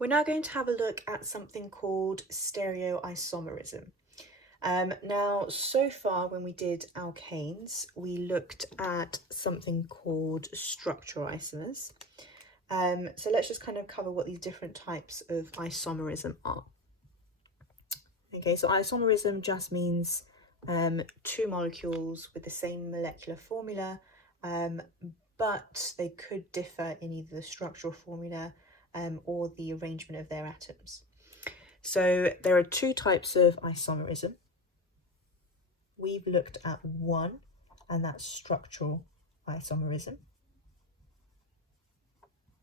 We're now going to have a look at something called stereoisomerism. Now, so far when we did alkanes, we looked at something called structural isomers. So let's just kind of cover what these different types of isomerism are. Okay, so isomerism just means two molecules with the same molecular formula, but they could differ in either the structural formula or the arrangement of their atoms. So there are two types of isomerism. We've looked at one, and that's structural isomerism.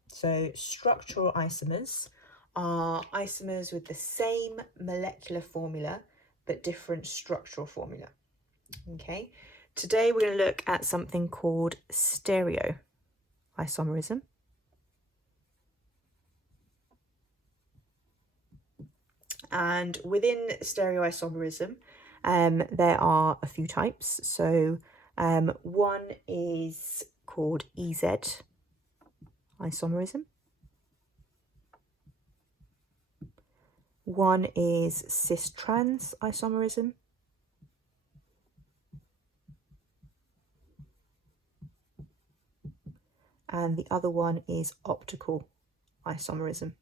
So structural isomers are isomers with the same molecular formula but different structural formula. Okay, today we're going to look at something called stereoisomerism. And within stereoisomerism, there are a few types. So one is called EZ isomerism. One is cis-trans isomerism. And the other one is optical isomerism.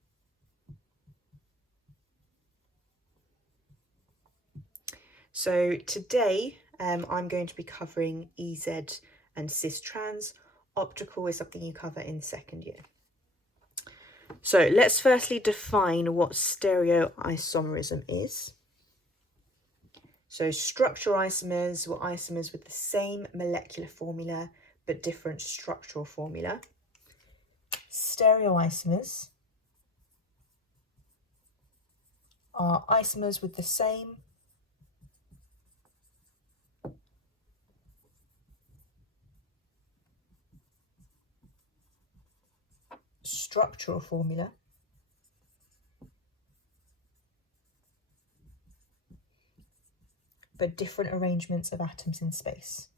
So today I'm going to be covering EZ and cis-trans. Optical is something you cover in second year. So let's firstly define what stereoisomerism is. So structural isomers were isomers with the same molecular formula but different structural formula. Stereoisomers are isomers with the same structural formula but different arrangements of atoms in space.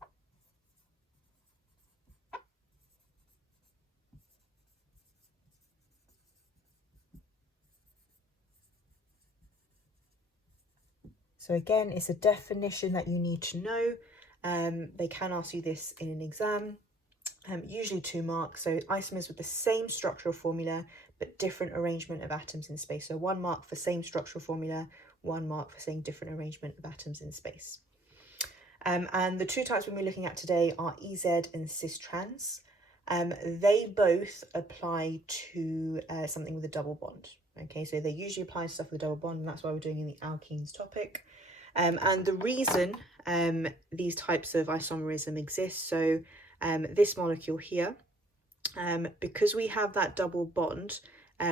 So again, it's a definition that you need to know. They can ask you this in an exam, usually 2 marks. So isomers with the same structural formula but different arrangement of atoms in space. So 1 mark for same structural formula, 1 mark for saying different arrangement of atoms in space. And the two types we're looking at today are EZ and cis-trans. They both apply to something with a double bond. Okay, so they usually apply to stuff with a double bond, and that's why we're doing in the alkenes topic. And the reason these types of isomerism exist, so this molecule here, because we have that double bond,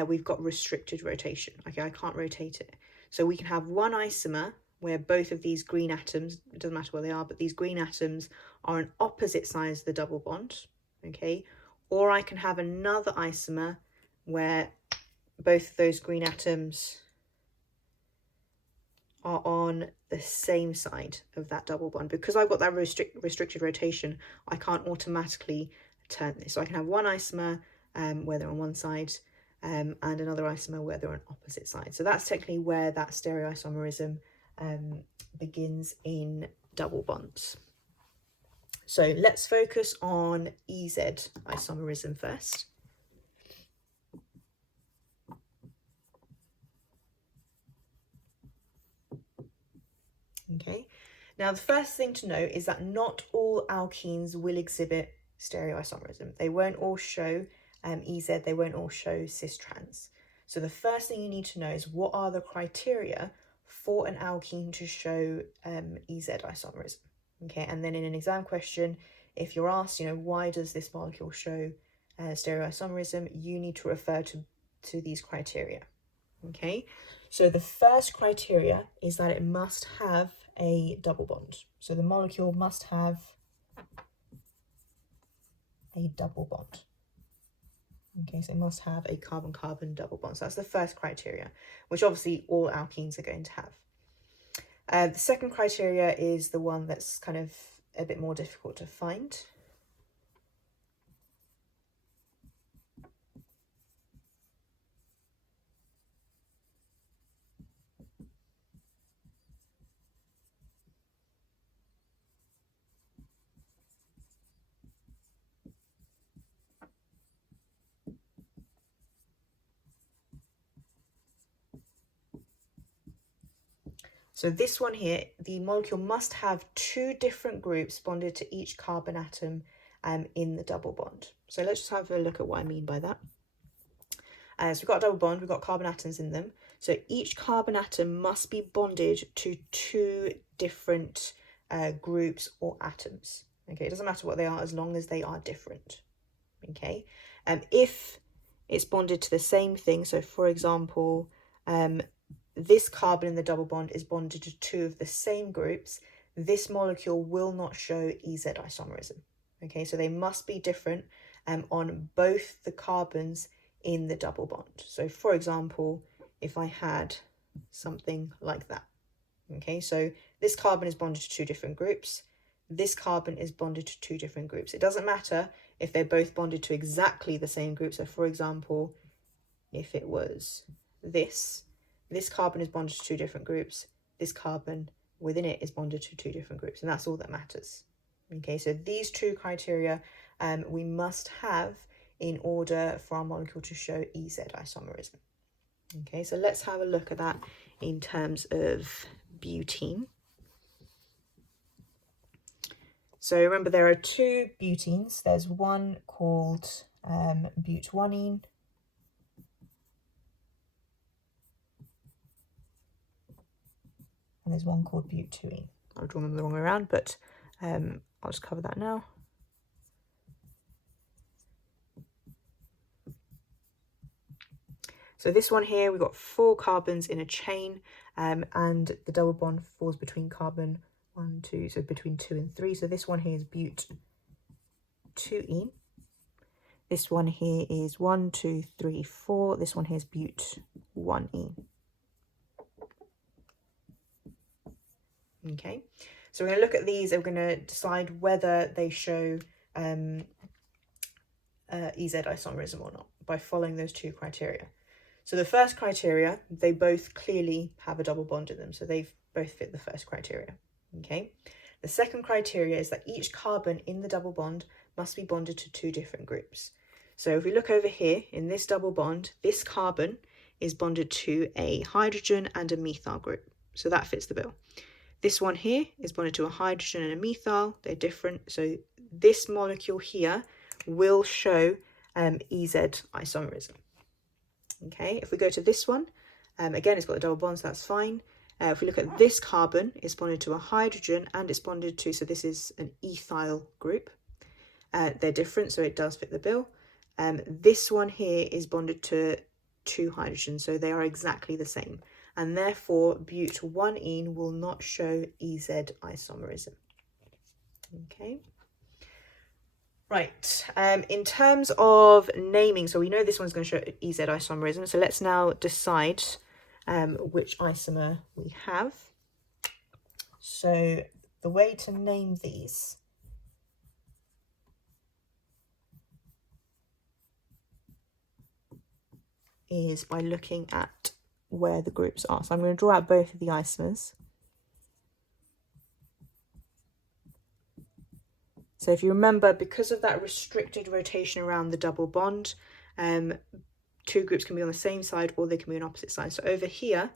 we've got restricted rotation. Okay, I can't rotate it. So we can have one isomer where both of these green atoms, it doesn't matter where they are, but these green atoms are on opposite sides of the double bond. Okay, or I can have another isomer where both of those green atoms are on the same side of that double bond. Because I've got that restricted rotation, I can't automatically turn this. So I can have one isomer where they're on one side and another isomer where they're on opposite sides. So that's technically where that stereoisomerism begins in double bonds. So let's focus on EZ isomerism first. Okay, now the first thing to note is that not all alkenes will exhibit stereoisomerism. They won't all show EZ, they won't all show cis-trans. So the first thing you need to know is what are the criteria for an alkene to show EZ isomerism. Okay, and then in an exam question, if you're asked, why does this molecule show stereoisomerism, you need to refer to these criteria. Okay, so the first criteria is that it must have a double bond. So the molecule must have a double bond. Okay, so it must have a carbon-carbon double bond. So that's the first criteria, which obviously all alkenes are going to have. The second criteria is the one that's kind of a bit more difficult to find. So this one here, the molecule must have 2 different groups bonded to each carbon atom in the double bond. So let's just have a look at what I mean by that. So we've got a double bond, we've got carbon atoms in them. So each carbon atom must be bonded to 2 different groups or atoms. Okay, it doesn't matter what they are as long as they are different. Okay, if it's bonded to the same thing, so for example, this carbon in the double bond is bonded to 2 of the same groups, this molecule will not show EZ isomerism. Okay, so they must be different on both the carbons in the double bond. So for example, if I had something like that. Okay, so this carbon is bonded to 2 different groups. This carbon is bonded to 2 different groups. It doesn't matter if they're both bonded to exactly the same group. So for example, if it was this carbon is bonded to 2 different groups. This carbon within it is bonded to 2 different groups, and that's all that matters. Okay, so these 2 criteria we must have in order for our molecule to show EZ isomerism. Okay, so let's have a look at that in terms of butene. So remember, there are 2 butenes. There's one called butanene, and there's one called butene. I've drawn them the wrong way around, but I'll just cover that now. So this one here, we've got 4 carbons in a chain, and the double bond falls between carbon 1, 2, so between 2 and 3. So this one here is but2ene. This one here is 1, 2, 3, 4. This one here is but1ene. Okay, so we're going to look at these and we're going to decide whether they show EZ isomerism or not by following those 2 criteria. So the first criteria, they both clearly have a double bond in them, so they both fit the first criteria. Okay, the second criteria is that each carbon in the double bond must be bonded to 2 different groups. So if we look over here in this double bond, this carbon is bonded to a hydrogen and a methyl group, so that fits the bill. This one here is bonded to a hydrogen and a methyl. They're different. So this molecule here will show EZ isomerism. Okay, if we go to this one, again, it's got a double bond, so that's fine. If we look at this carbon, it's bonded to a hydrogen and it's bonded to, so this is an ethyl group. They're different, so it does fit the bill. This one here is bonded to 2 hydrogens, so they are exactly the same. And therefore, but1ene will not show EZ isomerism. Okay. Right, in terms of naming, so we know this one's going to show EZ isomerism, so let's now decide which isomer we have. So the way to name these is by looking at where the groups are. So I'm going to draw out both of the isomers. So if you remember, because of that restricted rotation around the double bond, 2 groups can be on the same side or they can be on opposite sides. So over here,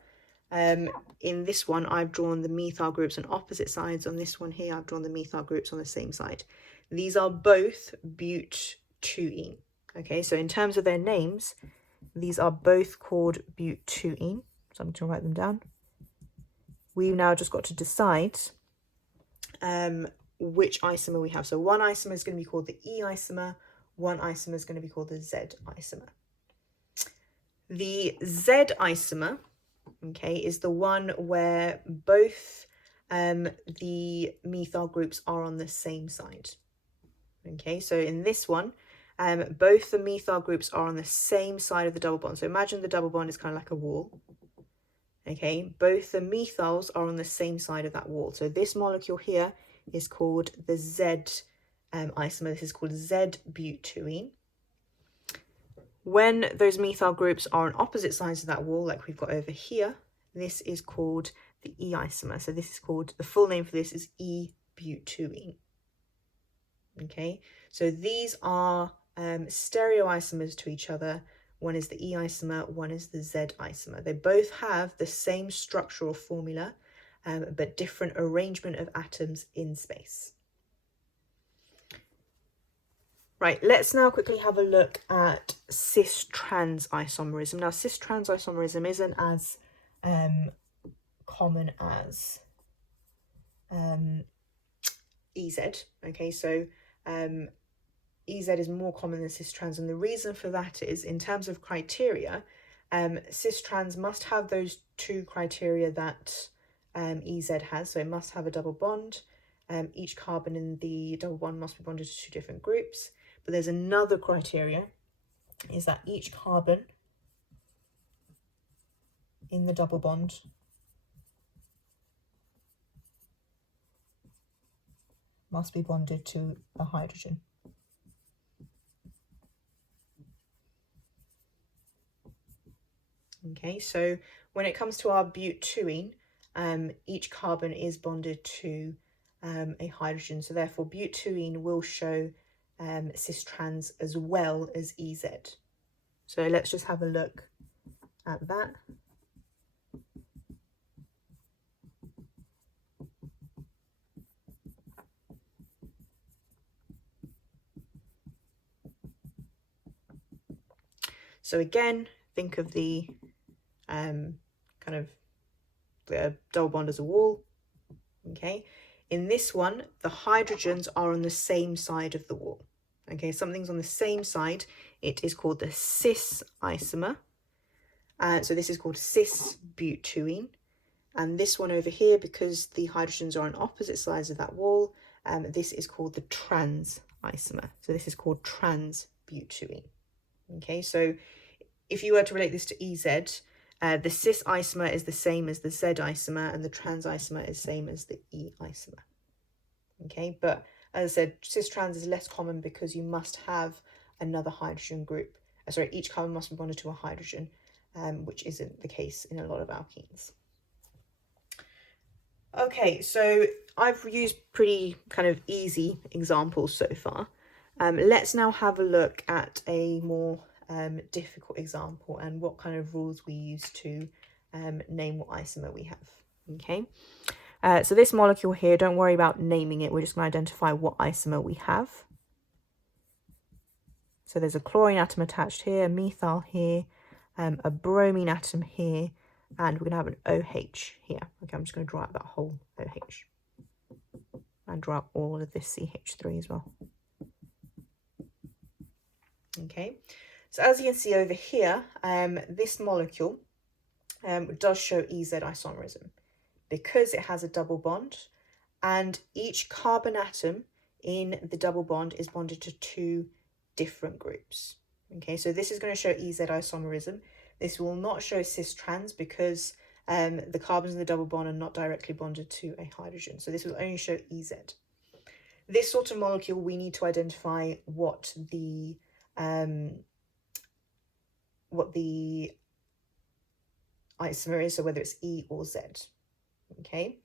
in this one, I've drawn the methyl groups on opposite sides. On this one here, I've drawn the methyl groups on the same side. These are both but2ene. Okay, so in terms of their names, these are both called but2ene. So I'm going to write them down. We've now just got to decide which isomer we have. So one isomer is going to be called the E isomer, one isomer is going to be called the Z isomer. The Z isomer, okay, is the one where both the methyl groups are on the same side. Okay, so in this one, both the methyl groups are on the same side of the double bond. So imagine the double bond is kind of like a wall. Okay, both the methyls are on the same side of that wall. So this molecule here is called the Z isomer. This is called Z-but2ene. When those methyl groups are on opposite sides of that wall, like we've got over here, this is called the E isomer. So this is called, the full name for this is E-but2ene. Okay, so these are stereoisomers to each other. One is the E isomer, one is the Z isomer. They both have the same structural formula, but different arrangement of atoms in space. Right, let's now quickly have a look at cis-trans isomerism. Now, cis-trans isomerism isn't as common as EZ. Okay, so EZ is more common than cis-trans, and the reason for that is, in terms of criteria, cis-trans must have those two criteria that EZ has. So it must have a double bond. Each carbon in the double bond must be bonded to two different groups. But there's another criteria, is that each carbon in the double bond must be bonded to a hydrogen. Okay, so when it comes to our butene, each carbon is bonded to a hydrogen. So therefore butene will show cis-trans as well as EZ. So let's just have a look at that. So again, think of the kind of the double bond as a wall. Okay, in this one, the hydrogens are on the same side of the wall. Okay, something's on the same side. It is called the cis isomer. So this is called cis-butene. And this one over here, because the hydrogens are on opposite sides of that wall, this is called the trans isomer. So this is called trans-butene. Okay, so if you were to relate this to EZ, the cis isomer is the same as the Z isomer, and the trans isomer is the same as the E isomer. Okay, but as I said, cis-trans is less common because you must have another hydrogen group. Sorry, each carbon must be bonded to a hydrogen, which isn't the case in a lot of alkenes. Okay, so I've used pretty kind of easy examples so far. Let's now have a look at a more difficult example and what kind of rules we use to name what isomer we have. Okay, so this molecule here, don't worry about naming it, we're just going to identify what isomer we have. So there's a chlorine atom attached here, a methyl here, a bromine atom here, and we're going to have an OH here. Okay, I'm just going to draw out that whole OH and draw out all of this CH3 as well. Okay, so as you can see over here, this molecule does show EZ isomerism because it has a double bond, and each carbon atom in the double bond is bonded to two different groups. Okay, so this is going to show EZ isomerism. This will not show cis-trans because the carbons in the double bond are not directly bonded to a hydrogen. So this will only show EZ. This sort of molecule, we need to identify what the isomer is, so whether it's E or Z. Okay,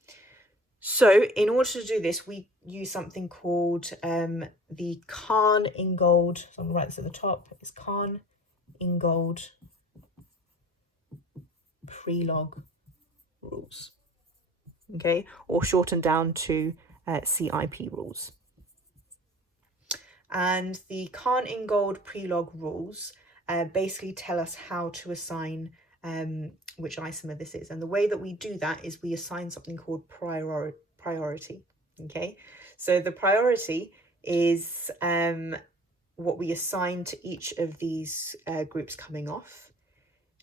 so in order to do this, we use something called the Cahn-Ingold. So I'm going to write this at the top. It's Cahn-Ingold Prelog rules. Okay, or shortened down to CIP rules. And the Cahn-Ingold Prelog rules basically tell us how to assign which isomer this is. And the way that we do that is we assign something called priority. Okay, so the priority is what we assign to each of these groups coming off.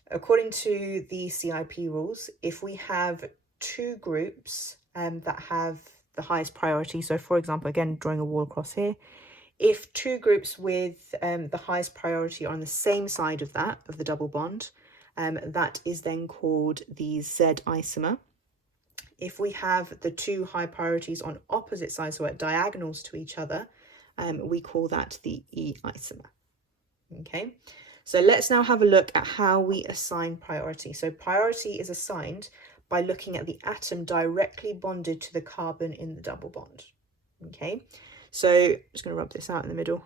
According to the CIP rules, if we have two groups that have the highest priority, so for example, again, drawing a wall across here, if two groups with the highest priority are on the same side of that, of the double bond, that is then called the Z isomer. If we have the two high priorities on opposite sides, so at diagonals to each other, we call that the E isomer. Okay, so let's now have a look at how we assign priority. So priority is assigned by looking at the atom directly bonded to the carbon in the double bond. Okay, so I'm just going to rub this out in the middle.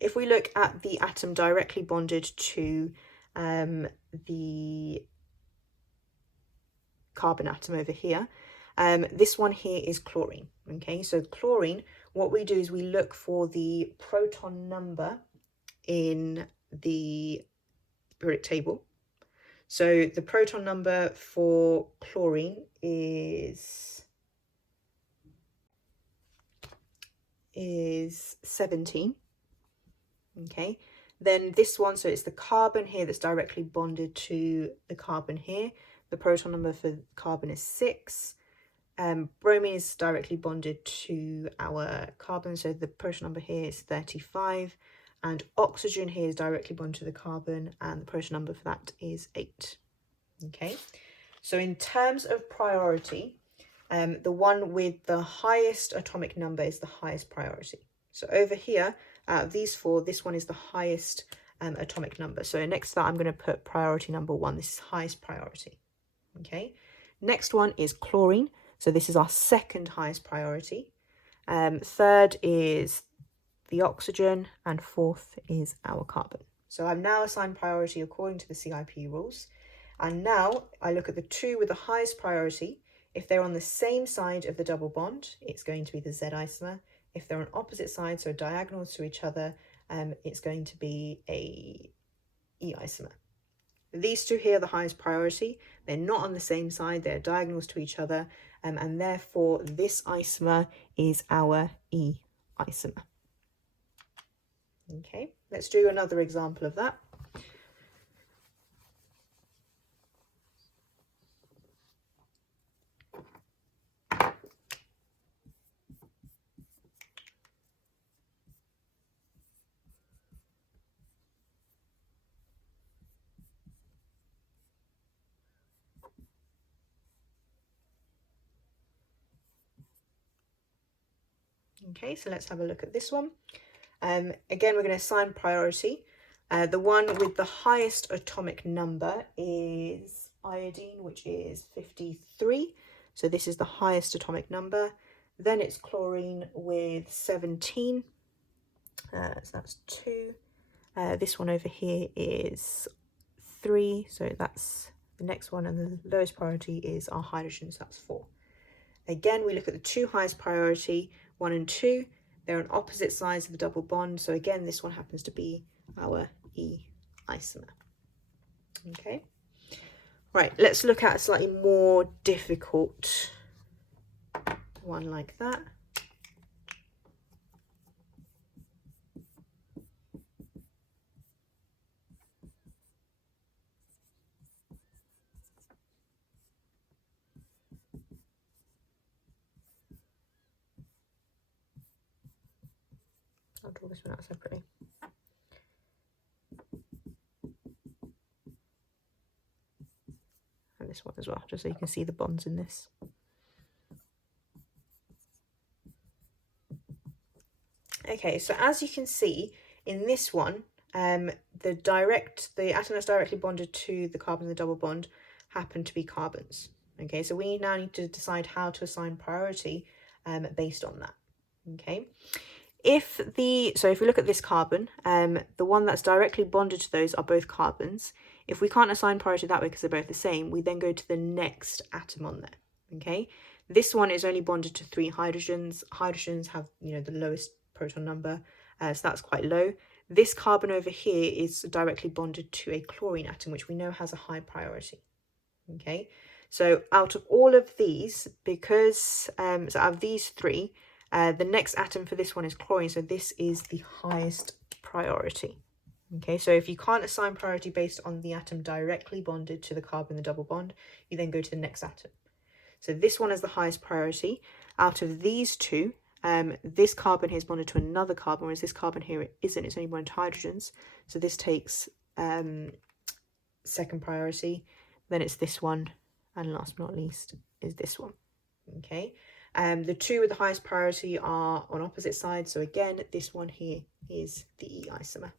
If we look at the atom directly bonded to the carbon atom over here. This one here is chlorine. Okay, so chlorine, what we do is we look for the proton number in the periodic table. So the proton number for chlorine is 17. Okay, then this one, so it's the carbon here that's directly bonded to the carbon here. The proton number for carbon is 6. Bromine is directly bonded to our carbon, so the proton number here is 35. And oxygen here is directly bonded to the carbon, and the proton number for that is 8. Okay, so in terms of priority, the one with the highest atomic number is the highest priority. So over here, out of these 4, this one is the highest atomic number. So next to that, I'm going to put priority number 1. This is highest priority. Okay, next one is chlorine. So this is our second highest priority. Third is the oxygen, and fourth is our carbon. So I've now assigned priority according to the CIP rules. And now I look at the 2 with the highest priority. If they're on the same side of the double bond, it's going to be the Z isomer. If they're on opposite sides, so diagonals to each other, it's going to be a E isomer. These 2 here are the highest priority. They're not on the same side, they're diagonals to each other, and therefore this isomer is our E isomer. Okay, let's do another example of that. Okay, so let's have a look at this one. Again, we're going to assign priority. The one with the highest atomic number is iodine, which is 53. So this is the highest atomic number. Then it's chlorine with 17. So that's 2. This one over here is 3. So that's the next one. And the lowest priority is our hydrogen. So that's 4. Again, we look at the 2 highest priority, 1 and 2. They're on opposite sides of the double bond. So again, this one happens to be our E isomer. Okay. Right, let's look at a slightly more difficult one like that. I'll draw this one out separately. And this one as well, just so you can see the bonds in this. Okay, so as you can see in this one, the atom that's directly bonded to the carbon in the double bond happen to be carbons. Okay, so we now need to decide how to assign priority based on that. Okay. So if we look at this carbon, the one that's directly bonded to those are both carbons. If we can't assign priority that way because they're both the same, we then go to the next atom on there. Okay, this one is only bonded to 3 hydrogens. Hydrogens have, the lowest proton number, so that's quite low. This carbon over here is directly bonded to a chlorine atom, which we know has a high priority. Okay, so out of all of these, so out of these 3, the next atom for this one is chlorine, so this is the highest priority. Okay, so if you can't assign priority based on the atom directly bonded to the carbon in the double bond, you then go to the next atom. So this one is the highest priority. Out of these 2, this carbon here is bonded to another carbon, whereas this carbon here isn't, it's only bonded to hydrogens. So this takes second priority, then it's this one, and last but not least is this one. Okay. The 2 with the highest priority are on opposite sides. So again, this one here is the E isomer.